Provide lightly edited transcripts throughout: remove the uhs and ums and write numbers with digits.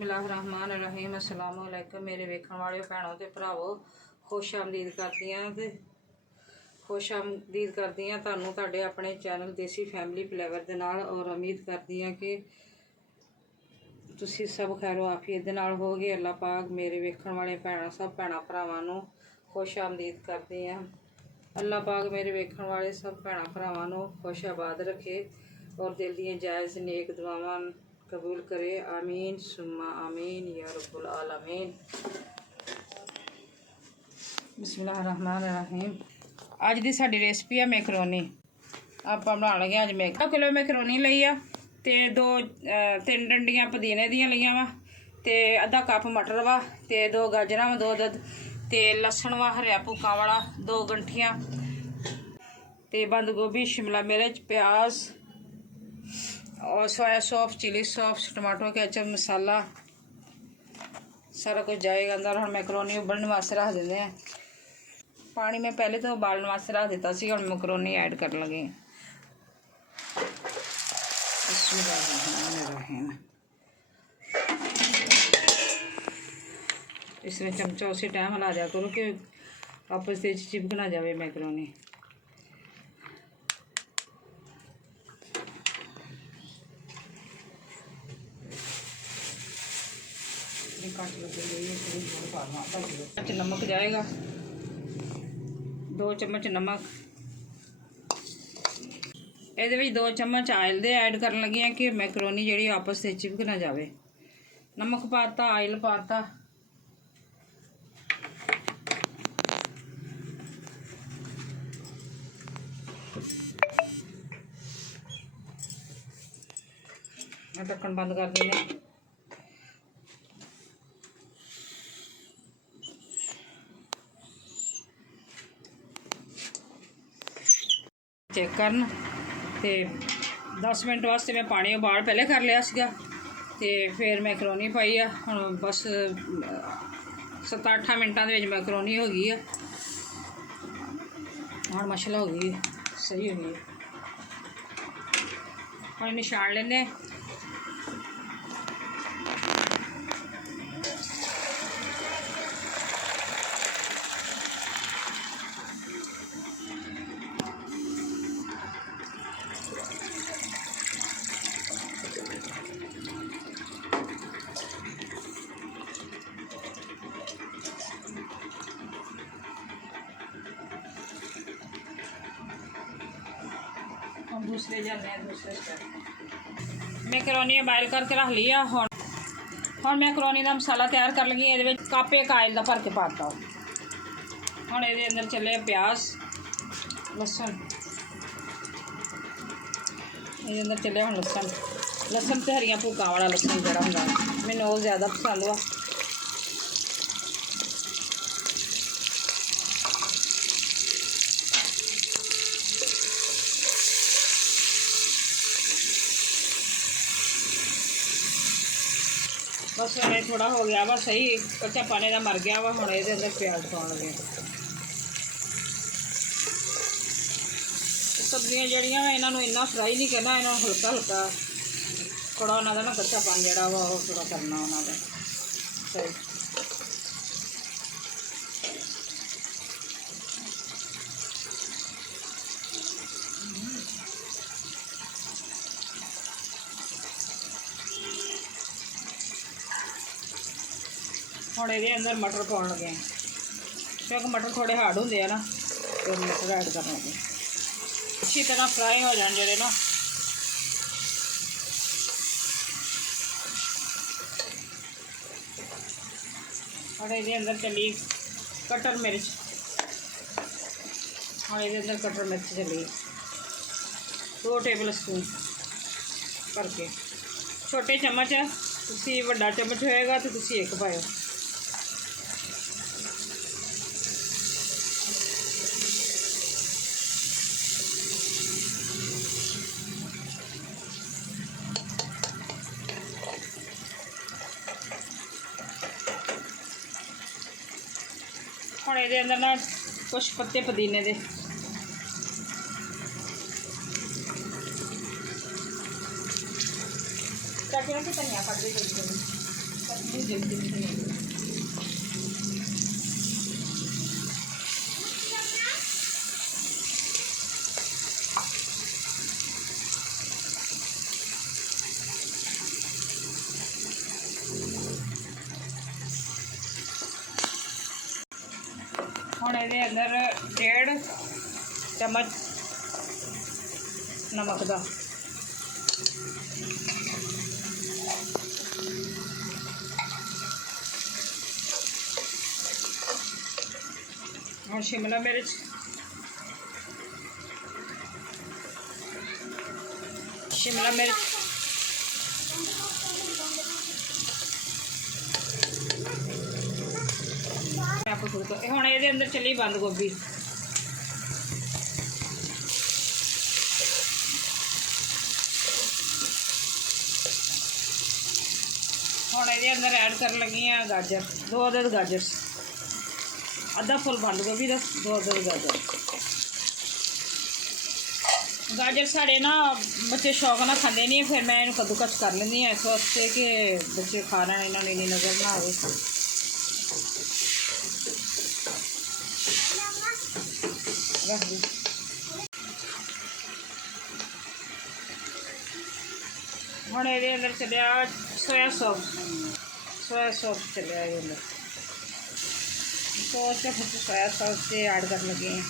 बिस्मिल्लाहिर्रहमानिर्रहीम अस्सलाम वालेकुम मेरे वेखण वाले भैनों ते भरावो खुश आमदीद करदी हां ते खुश आमदीद करदी हां तुहानूं तुहाडे अपने चैनल देसी फैमिली फ्लेवर दे नाल और उम्मीद करदी हां कि तुसीं सब खैरो आफियत दे नाल होगे। अल्लाह पाक मेरे वेखण वाले भैनों सब भैणां भरावां नूं खुश आमदीद करदी हां। अल्लाह पाक मेरे वेखण वाले सब भैणां भरावां नूं खुश आबाद रखे और दिल दी जायज़ नेक दुआवां कबूल करे। आमीन सुम्मा आमीन या रब्बुल आलमीन। बिस्मिल्लाहिर्रहमानिर्रहीम। अज दी साडी रेसिपी है मैकरोनी। आपां बनाउण लगे अज 1 किलो मैकरोनी लई आ ते 3 डंडियां पुदीने दियां लईआं वा ते अद्धा कप मटर वा ते 2 गाजरां वा 2 ते लसन वा हरिया भुक्कां वाला 2 गंठियां ते बंद गोभी शिमला मिर्च प्याज और soya sauce chilli sauce tomato ketchup मसाला सारा कुछ जाएगा अंदर। हम मैकरोनी उबलने वास्ते रख देते हैं। पानी में पहले तो उबालने वास्ते रख दिता सी, हम मैकरोनी ऐड कर लगे। इसमें चमचा उसी टाइम हिला दिया करो कि आपस से चिपक ना जाए मैकरोनी। नमक जाएगा 2 चम्मच नमक ये 2 चम्मच आयल दे ऐड कर लगी हैं कि मैकरोनी जी आपस से चिपक ना जाए। नमक पाता आयल पाता ढक्कन बंद कर देने। चेक करन ते 10 मिनट वास्ते मैं पानी उबाल पहले कर लिया सीगा ते फिर मैकरोनी पाई आ। हुण बस 7-8 मिनटां दे विच मैकरोनी हो गई है। हुण मसाला हो गई सही हो गई। हुण इन्हूं छाण लैने। हम दूसरे जाते हैं दूसरे स्टेप। मैकरोनी बॉयल करके रख लिया। हुण मैकरोनी का मसाला तैयार कर लगी। ये कप 1 आयल का भर के पाता। हुण ये अंदर चले प्याज लसन ये अंदर चले हुण लसन ते हरियां भुक्कां वाला लसन जड़ा हुंदा मैनूं वो ज़्यादा पसंद वा। बस ये थोड़ा हो गया वा सही कच्चा पाने का मर गया वा। हुण ये अंदर प्याज पाउण लगे। सब्जियां जड़ियां वा इन्हां नूं इन्ना फ्राई नहीं करना, इन्हां नूं हल्का हल्का थोड़ा उन्हां दा ना कच्चापन जिहड़ा वा वो थोड़ा करना उन्हां दा सही। हुण ये अंदर मटर पाउण लगे क्योंकि मटर थोड़े हार्ड होंदे आ ना तो मटर ऐड करन लगे। अच्छी तरह फ्राई हो जाए जेडे ना। और ये अंदर चली कटर मिर्च। और ये अंदर कटर मिर्च चली 2 टेबल स्पून करके। छोटे चम्मच है तुसी वड्डा चम्मच होएगा तो तुसी 1 पाओ। हुण ये अंदर ना कुछ पत्ते पुदीने दे चाकू रख धनिया कट दे। ਹੁਣ ਇਹਦੇ अंदर 1.5 चम्मच नमक का, और शिमला मिर्च, ਹੁਣ ਇਹਦੇ अंदर चली बंद गोभी। ਹੁਣ ਇਹਦੇ अंदर ऐड कर लगी हाँ गाजर, 2 अदद गाजर, आधा फुल बंद गोभी का, 2 अदद गाजर। गाजर साढ़े ना बच्चे शौक ना खाते नहीं, फिर मैं इन्हू कद्दूकस कर लेंदी हाँ इस वास्ते कि बच्चे खा लें, इन्होंने इन्नी नज़र ना आए। रख दी ਹੁਣ ਇਹਦੇ अंदर चलिया सोया सॉस चलिया ये अंदर सॉस के, फिर सोया सॉस से ऐड कर लगे हैं।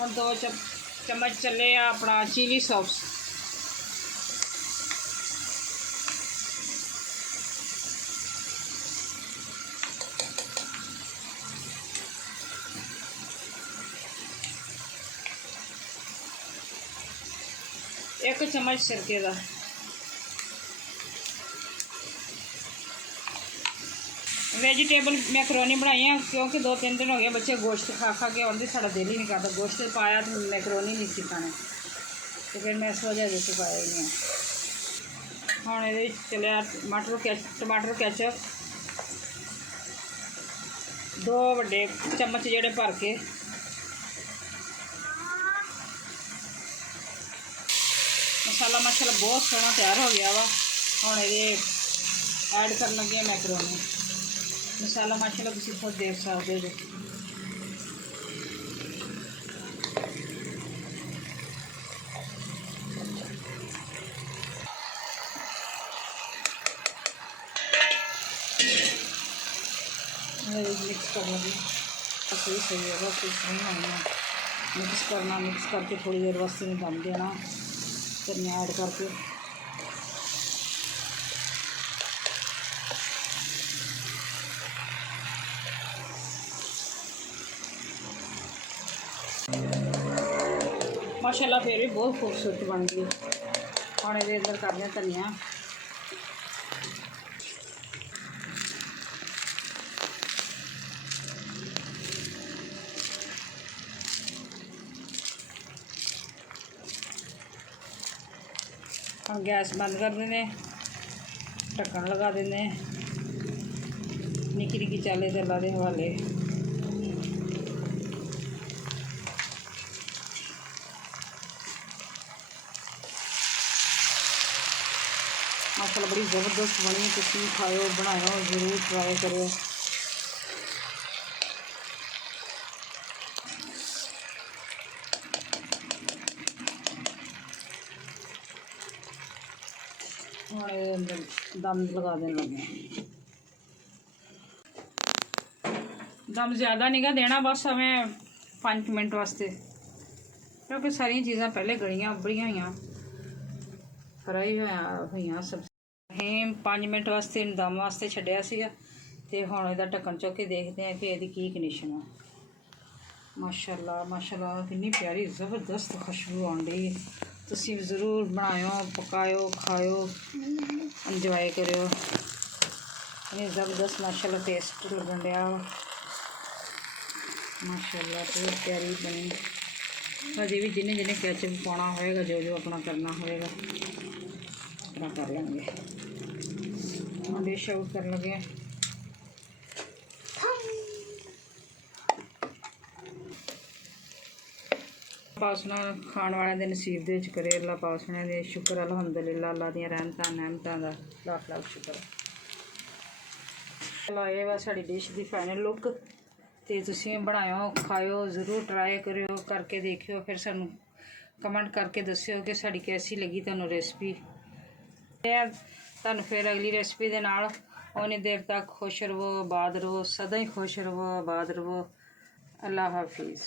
और 2 चम्मच चले अपना चिली सॉस। एक चम्मच सिरके का। वेजिटेबल मैकरोनी बनाई है क्योंकि 2-3 दिन हो गए बच्चे गोश्त खा के आते, साड़ा दिल ही नहीं करता गोश्त पाया तो मैकरोनी नहीं सी खाने, तो फिर मैं इस वजह से पाया ही नहीं। हम ये चलिया टमाटर कैचअप 2 बड़े चम्मच जोड़े भर के, मसाला माशाल्लाह बहुत सोहना तैयार हो गया वा। हम ये ऐड कर लगे मैकरोनी। मसाला माशाल्लाह तुम खुद देख सकते हो। मिक्स कर लगी, सही है बस नहीं होना, मिक्स करना, मिक्स करके थोड़ी देर वास्ते में दम देना, धनिया ऐड करके। माशाल्लाह फिर भी बहुत खूबसूरत बन गई। हम ये अंदर कर दें धनिया, हम गैस बंद कर देने, ढक्कन लगा देने, निक्की निक्की चाले ते अल्लाह दे हवाले। माशाल्लाह बड़ी ज़बरदस्त बनी, तुम खाओ बनाओ ज़रूर ट्राई करो। अंदर दम लगा देने लगे, दम ज़्यादा नहीं गा देना, बस हमें 5 मिनट वास्ते, क्योंकि सारिया चीज़ां पहले गलियां उबलियां हुई फ्राई हुई सब। हम 5 मिनट वास्ते दम वास्ते छड्डिया सीगा, ते हुण इहदा ढक्कन चुक के देखते हैं कि इहदी की कंडीशन है। माशाल्लाह माशाल्लाह कितनी प्यारी ज़बरदस्त खुशबू आउंदी। तुसीं ज़रूर बनाओ, पकाओ, खाओ, इंजॉय करो। ये ज़बरदस्त माशाल्लाह टेस्ट लगन दिया, माशाल्लाह बहुत प्यारी बनी। अभी भी जिन्हें जिन्हें कैचअप पाना होएगा, जो जो अपना करना होएगा अपना कर लेंगे। हम डिश आउट कर लगे। ਪਾਸਨਾ ਖਾਣ ਵਾਲਿਆਂ ਦੇ ਨਸੀਬ ਦੇ ਵਿੱਚ ਕਰੇ ਅੱਲਾ ਪਾਸਨਾ ਦੇ ਸ਼ੁਕਰ ਅਲਹਮਦੁਲਿਲਾ ਅੱਲਾ ਦੀਆਂ ਰਹਿਮਤਾਂ ਨਹਿਮਤਾਂ ਦਾ ਲੱਖ ਲੱਖ ਸ਼ੁਕਰ। ਚਲੋ ਇਹ ਵਾ ਸਾਡੀ ਡਿਸ਼ ਦੀ ਫਾਈਨਲ ਲੁੱਕ ਤੇ ਤੁਸੀਂ ਬਣਾਇਓ ਖਾਇਓ ਜ਼ਰੂਰ ਟਰਾਈ ਕਰਿਓ ਕਰਕੇ ਦੇਖਿਓ ਫਿਰ ਸਾਨੂੰ ਕਮੈਂਟ ਕਰਕੇ ਦੱਸਿਓ ਕਿ ਸਾਡੀ ਕੈਸੀ ਲੱਗੀ ਤੁਹਾਨੂੰ ਰੈਸਪੀ। ਤੁਹਾਨੂੰ ਫਿਰ ਅਗਲੀ ਰੈਸਪੀ ਦੇ ਨਾਲ ਉਨੀ ਦੇਰ ਤੱਕ ਖੁਸ਼ ਰਹੋ ਆਬਾਦ ਰਹੋ ਸਦਾ ਹੀ ਖੁਸ਼ ਰਹੋ ਆਬਾਦ ਰਹੋ। ਅੱਲਾ ਹਾਫਿਜ਼।